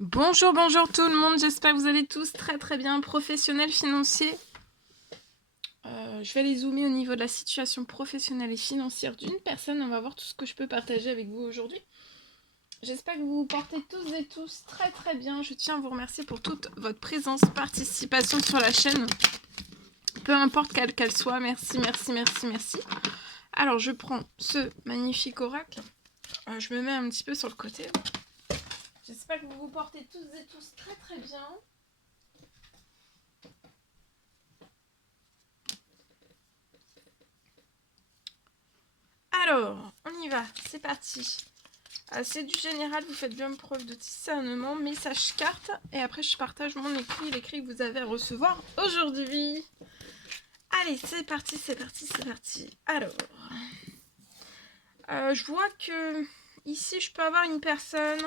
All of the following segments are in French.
Bonjour, bonjour tout le monde, j'espère que vous allez tous très bien, professionnels, financiers. Je vais aller zoomer au niveau de la situation professionnelle et financière d'une personne, on va voir tout ce que je peux partager avec vous aujourd'hui. J'espère que vous vous portez tous et tous très bien, je tiens à vous remercier pour toute votre présence, participation sur la chaîne, peu importe quelle qu'elle soit, merci. Alors je prends ce magnifique oracle, je me mets un petit peu sur le côté. J'espère que vous vous portez toutes et tous très bien. Alors, on y va, c'est parti. C'est du général, vous faites bien preuve de discernement, message carte, et après je partage mon écrit, l'écrit que vous avez à recevoir aujourd'hui. Allez, c'est parti. Alors, je vois que ici je peux avoir une personne.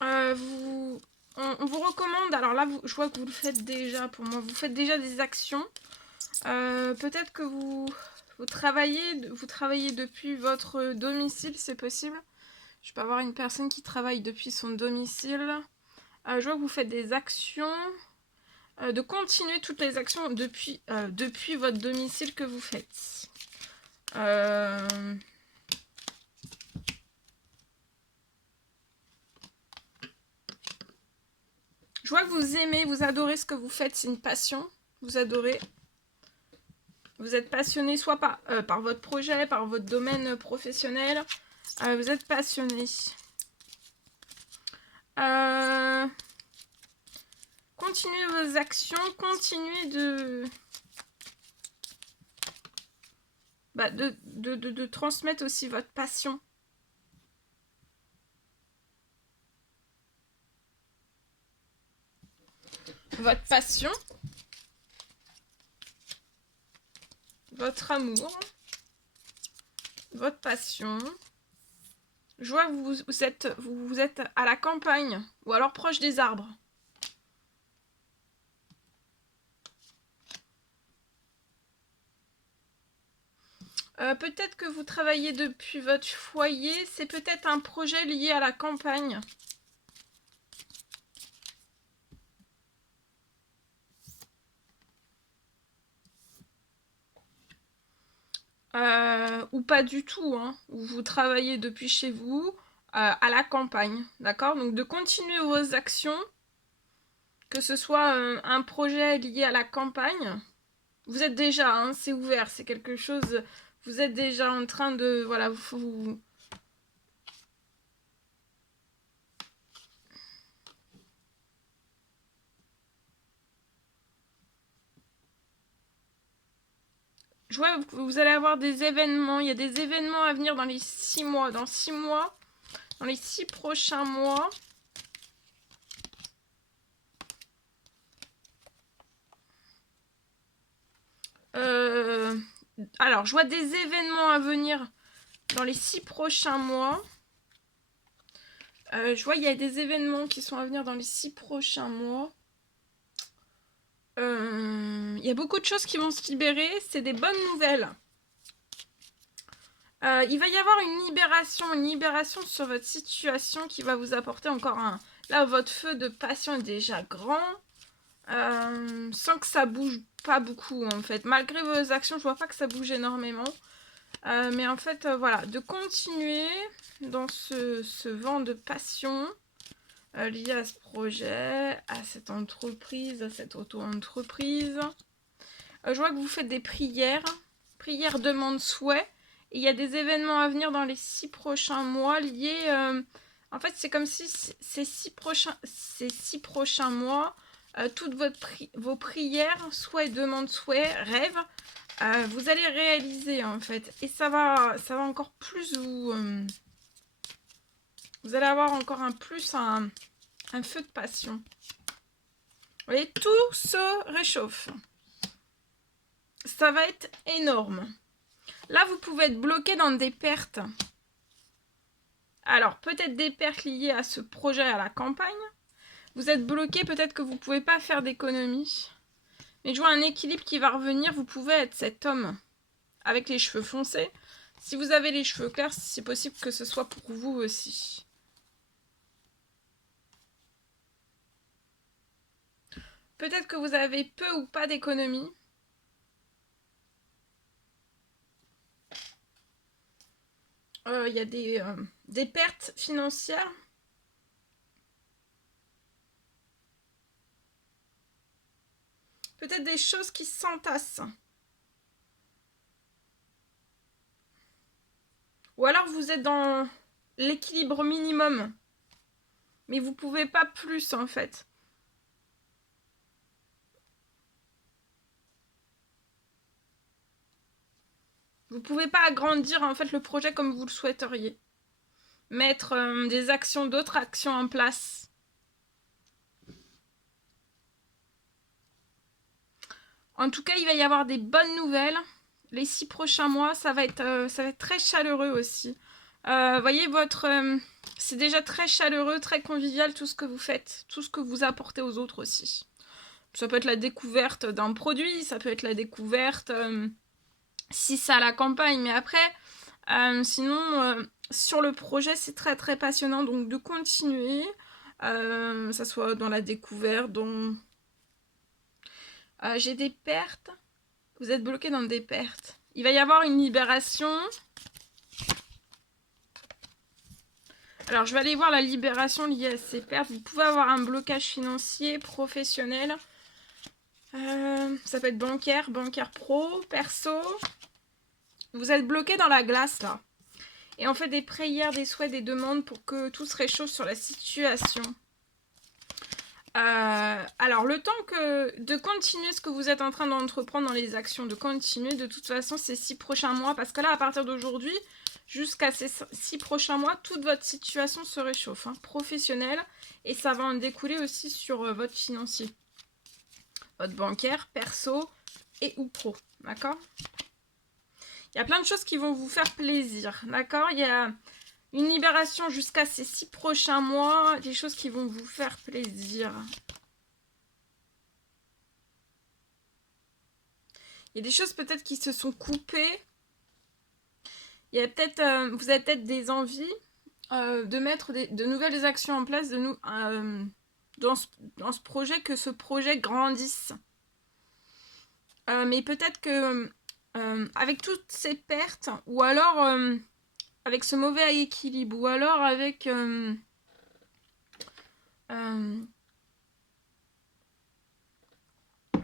On vous recommande, alors là je vois que vous le faites déjà pour moi, vous faites déjà des actions. Peut-être que vous travaillez depuis votre domicile, c'est possible. Je peux avoir une personne qui travaille depuis son domicile. Je vois que vous faites des actions. De continuer toutes les actions depuis votre domicile que vous faites. Je vois que vous aimez, vous adorez ce que vous faites, c'est une passion. Vous adorez. Vous êtes passionné soit par votre projet, par votre domaine professionnel. Vous êtes passionné. Continuez vos actions, continuez de transmettre aussi votre passion. Votre passion. Votre amour. Votre passion. Je vois que vous êtes à la campagne ou alors proche des arbres. Peut-être que vous travaillez depuis votre foyer, c'est peut-être un projet lié à la campagne. Ou pas du tout, hein, ou vous travaillez depuis chez vous à la campagne, d'accord? Donc de continuer vos actions, que ce soit un projet lié à la campagne, vous êtes déjà, hein, c'est ouvert, c'est quelque chose, vous êtes déjà en train de, voilà, je vois que vous allez avoir des événements, il y a des événements à venir dans les 6 mois, dans les 6 prochains mois. Alors, je vois des événements à venir dans les 6 prochains mois. Je vois il y a des événements qui sont à venir dans les 6 prochains mois. Il y a beaucoup de choses qui vont se libérer. C'est des bonnes nouvelles. Il va y avoir une libération sur votre situation qui va vous apporter encore un... Là, votre feu de passion est déjà grand. Sans que ça bouge pas beaucoup, en fait. Malgré vos actions, je vois pas que ça bouge énormément. Mais en fait, voilà, de continuer dans ce vent de passion lié à ce projet, à cette entreprise, à cette auto-entreprise. Je vois que vous faites des prières, demandes, souhaits. Et il y a des événements à venir dans les 6 prochains mois liés... en fait, c'est comme si ces 6 prochains mois, toutes vos prières, souhaits, demandes, souhaits, rêves, vous allez réaliser en fait. Et ça va encore plus vous... vous allez avoir encore un feu de passion. Vous voyez, tout se réchauffe. Ça va être énorme. Là, vous pouvez être bloqué dans des pertes. Alors, peut-être des pertes liées à ce projet à la campagne. Vous êtes bloqué, peut-être que vous ne pouvez pas faire d'économie. Mais je vois un équilibre qui va revenir. Vous pouvez être cet homme avec les cheveux foncés. Si vous avez les cheveux clairs, c'est possible que ce soit pour vous aussi. Peut-être que vous avez peu ou pas d'économie. Il y a des pertes financières. Peut-être des choses qui s'entassent. Ou alors vous êtes dans l'équilibre minimum. Mais vous pouvez pas plus en fait. Vous pouvez pas agrandir en fait le projet comme vous le souhaiteriez. Mettre d'autres actions en place. En tout cas, il va y avoir des bonnes nouvelles. Les 6 prochains mois, ça va être très chaleureux aussi. Voyez, c'est déjà très chaleureux, très convivial tout ce que vous faites, tout ce que vous apportez aux autres aussi. Ça peut être la découverte d'un produit, ça peut être la découverte si ça à la campagne, mais après, sinon, sur le projet, c'est très très passionnant, donc de continuer, ça soit dans la découverte, j'ai des pertes. Vous êtes bloqué dans des pertes. Il va y avoir une libération. Alors, je vais aller voir la libération liée à ces pertes. Vous pouvez avoir un blocage financier, professionnel. Ça peut être bancaire pro, perso. Vous êtes bloqué dans la glace, là. Et on fait des prières, des souhaits, des demandes pour que tout se réchauffe sur la situation. Alors, le temps de continuer ce que vous êtes en train d'entreprendre dans les actions, de continuer de toute façon ces 6 prochains mois, parce que là, à partir d'aujourd'hui, jusqu'à ces 6 prochains mois, toute votre situation se réchauffe, hein, professionnelle, et ça va en découler aussi sur votre financier, votre bancaire, perso et ou pro, d'accord? Il y a plein de choses qui vont vous faire plaisir, d'accord? Il y a une libération jusqu'à ces 6 prochains mois, des choses qui vont vous faire plaisir. Il y a des choses peut-être qui se sont coupées. Il y a peut-être, vous avez peut-être des envies de mettre de nouvelles actions en place dans ce projet, que ce projet grandisse. Mais peut-être que avec toutes ces pertes, ou alors avec ce mauvais équilibre, ou alors avec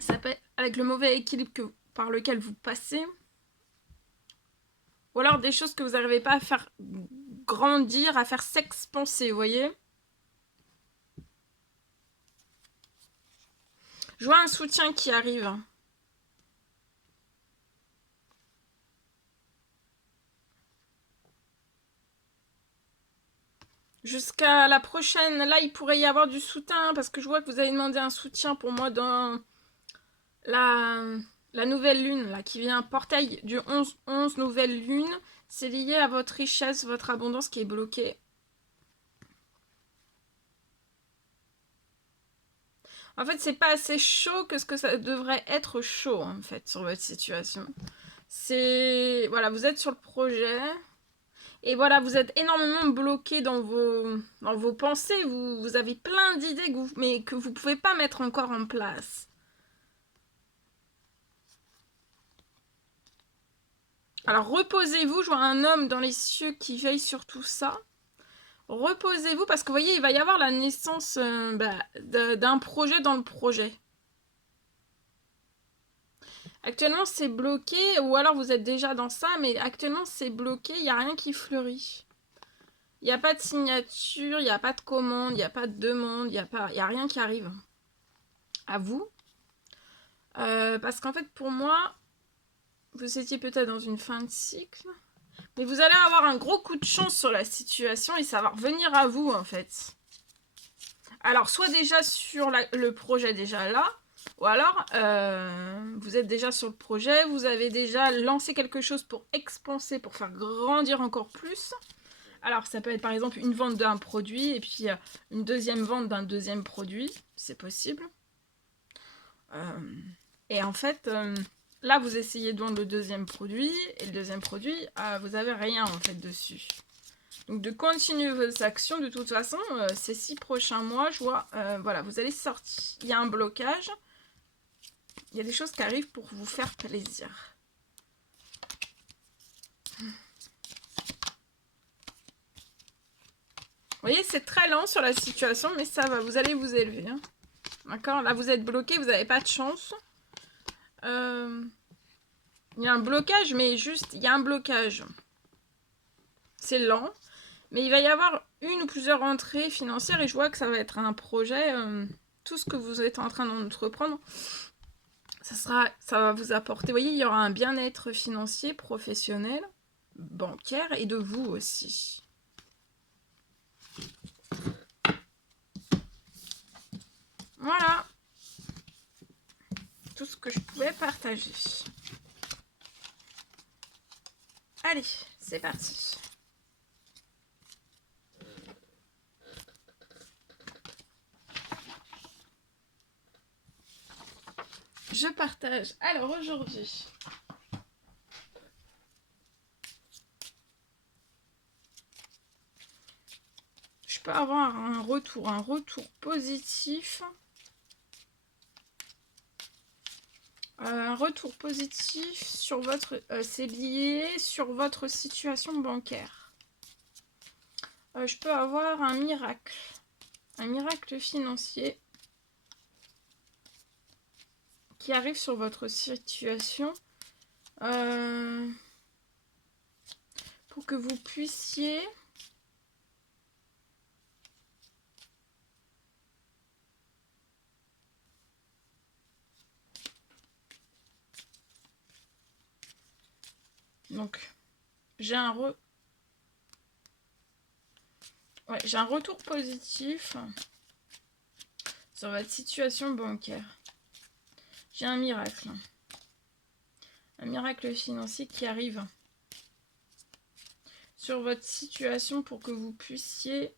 ça peut être avec le mauvais équilibre par lequel vous passez, ou alors des choses que vous n'arrivez pas à faire grandir, à faire s'expanser, vous voyez. Je vois un soutien qui arrive. Jusqu'à la prochaine, là il pourrait y avoir du soutien, parce que je vois que vous avez demandé un soutien pour moi dans la nouvelle lune, là, qui vient, portail du 11 nouvelle lune. C'est lié à votre richesse, votre abondance qui est bloquée. En fait, c'est pas assez chaud que ce que ça devrait être chaud, en fait, sur votre situation. C'est... Voilà, vous êtes sur le projet. Et voilà, vous êtes énormément bloqué dans vos pensées. Vous avez plein d'idées, mais que vous pouvez pas mettre encore en place. Alors, reposez-vous. Je vois un homme dans les cieux qui veille sur tout ça. Reposez-vous parce que vous voyez, il va y avoir la naissance d'un projet dans le projet. Actuellement, c'est bloqué, ou alors vous êtes déjà dans ça, mais actuellement, c'est bloqué, il n'y a rien qui fleurit. Il n'y a pas de signature, il n'y a pas de commande, il n'y a pas de demande, il n'y a rien qui arrive à vous. Parce qu'en fait, pour moi, vous étiez peut-être dans une fin de cycle, mais vous allez avoir un gros coup de chance sur la situation et ça va revenir à vous, en fait. Alors, soit déjà sur le projet déjà là, ou alors vous êtes déjà sur le projet, vous avez déjà lancé quelque chose pour expanser, pour faire grandir encore plus. Alors, ça peut être par exemple une vente d'un produit et puis une deuxième vente d'un deuxième produit, c'est possible. Et en fait, là, vous essayez de vendre le deuxième produit, et le deuxième produit, vous avez rien en fait dessus. Donc de continuer vos actions, de toute façon, ces 6 prochains mois, je vois, voilà, vous allez sortir. Il y a un blocage. Il y a des choses qui arrivent pour vous faire plaisir. Vous voyez, c'est très lent sur la situation, mais ça va, vous allez vous élever. Hein. D'accord? Là, vous êtes bloqué, vous n'avez pas de chance. Il y a un blocage, mais juste, il y a un blocage. C'est lent, mais il va y avoir une ou plusieurs entrées financières et je vois que ça va être un projet. Tout ce que vous êtes en train d'entreprendre, ça va vous apporter. Vous voyez, il y aura un bien-être financier, professionnel, bancaire et de vous aussi. Voilà. Tout ce que je pouvais partager. Allez, c'est parti. Je partage. Alors aujourd'hui, je peux avoir un retour positif. Un retour positif sur votre... c'est lié sur votre situation bancaire. Je peux avoir un miracle financier qui arrive sur votre situation pour que vous puissiez donc j'ai un retour positif sur votre situation bancaire. J'ai un miracle financier qui arrive sur votre situation pour que vous puissiez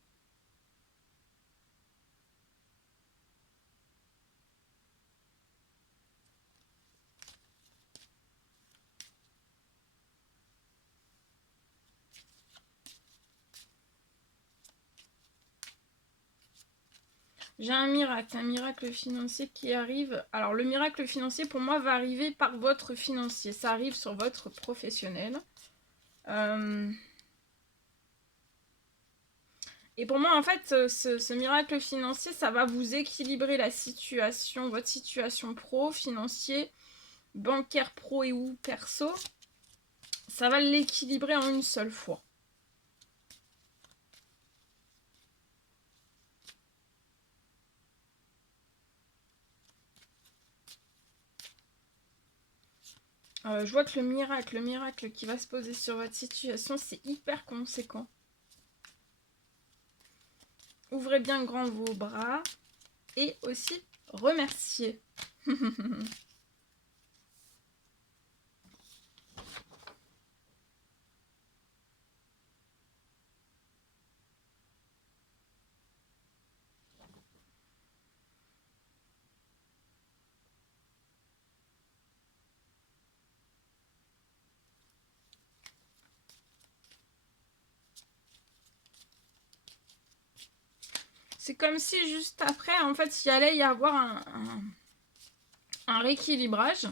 j'ai un miracle financier qui arrive. Alors le miracle financier pour moi va arriver par votre financier. Ça arrive sur votre professionnel. Et pour moi en fait ce miracle financier ça va vous équilibrer la situation, votre situation pro, financier, bancaire pro et ou perso. Ça va l'équilibrer en une seule fois. Je vois que le miracle qui va se poser sur votre situation, c'est hyper conséquent. Ouvrez bien grand vos bras et aussi remerciez. C'est comme si juste après, en fait, il allait y avoir un rééquilibrage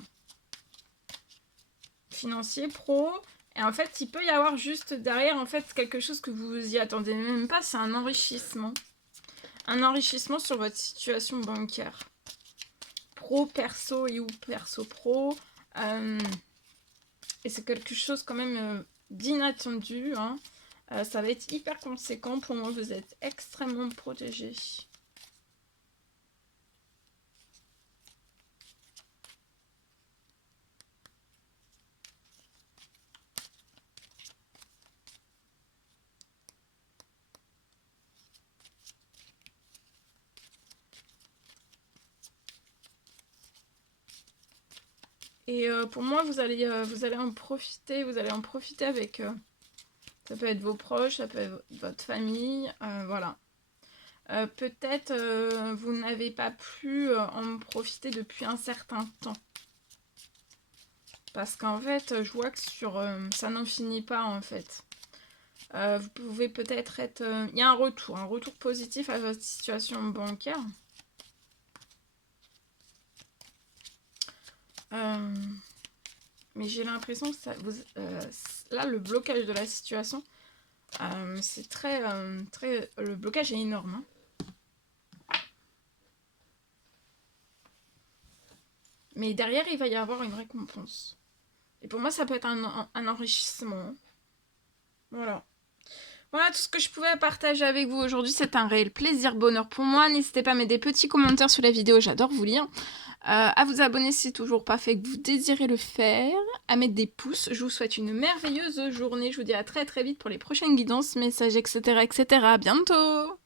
financier, pro. Et en fait, il peut y avoir juste derrière, en fait, quelque chose que vous y attendez même pas. C'est un enrichissement. Un enrichissement sur votre situation bancaire. Pro, perso et ou perso, pro. Et c'est quelque chose quand même d'inattendu. Hein. Ça va être hyper conséquent. Pour moi, vous êtes extrêmement protégé. Et pour moi, vous allez en profiter. Vous allez en profiter avec... ça peut être vos proches, ça peut être votre famille. Voilà. Peut-être vous n'avez pas pu en profiter depuis un certain temps. Parce qu'en fait, je vois que ça n'en finit pas en fait. Vous pouvez peut-être être... Il y a un retour positif à votre situation bancaire. Mais j'ai l'impression que ça vous, là, le blocage de la situation, c'est très... le blocage est énorme. Hein. Mais derrière, il va y avoir une récompense. Et pour moi, ça peut être un enrichissement. Voilà. Voilà tout ce que je pouvais partager avec vous aujourd'hui. C'est un réel plaisir, bonheur pour moi. N'hésitez pas à mettre des petits commentaires sous la vidéo, j'adore vous lire. À vous abonner si c'est toujours pas fait, que vous désirez le faire. À mettre des pouces. Je vous souhaite une merveilleuse journée. Je vous dis à très très vite pour les prochaines guidances, messages, etc. etc. À bientôt!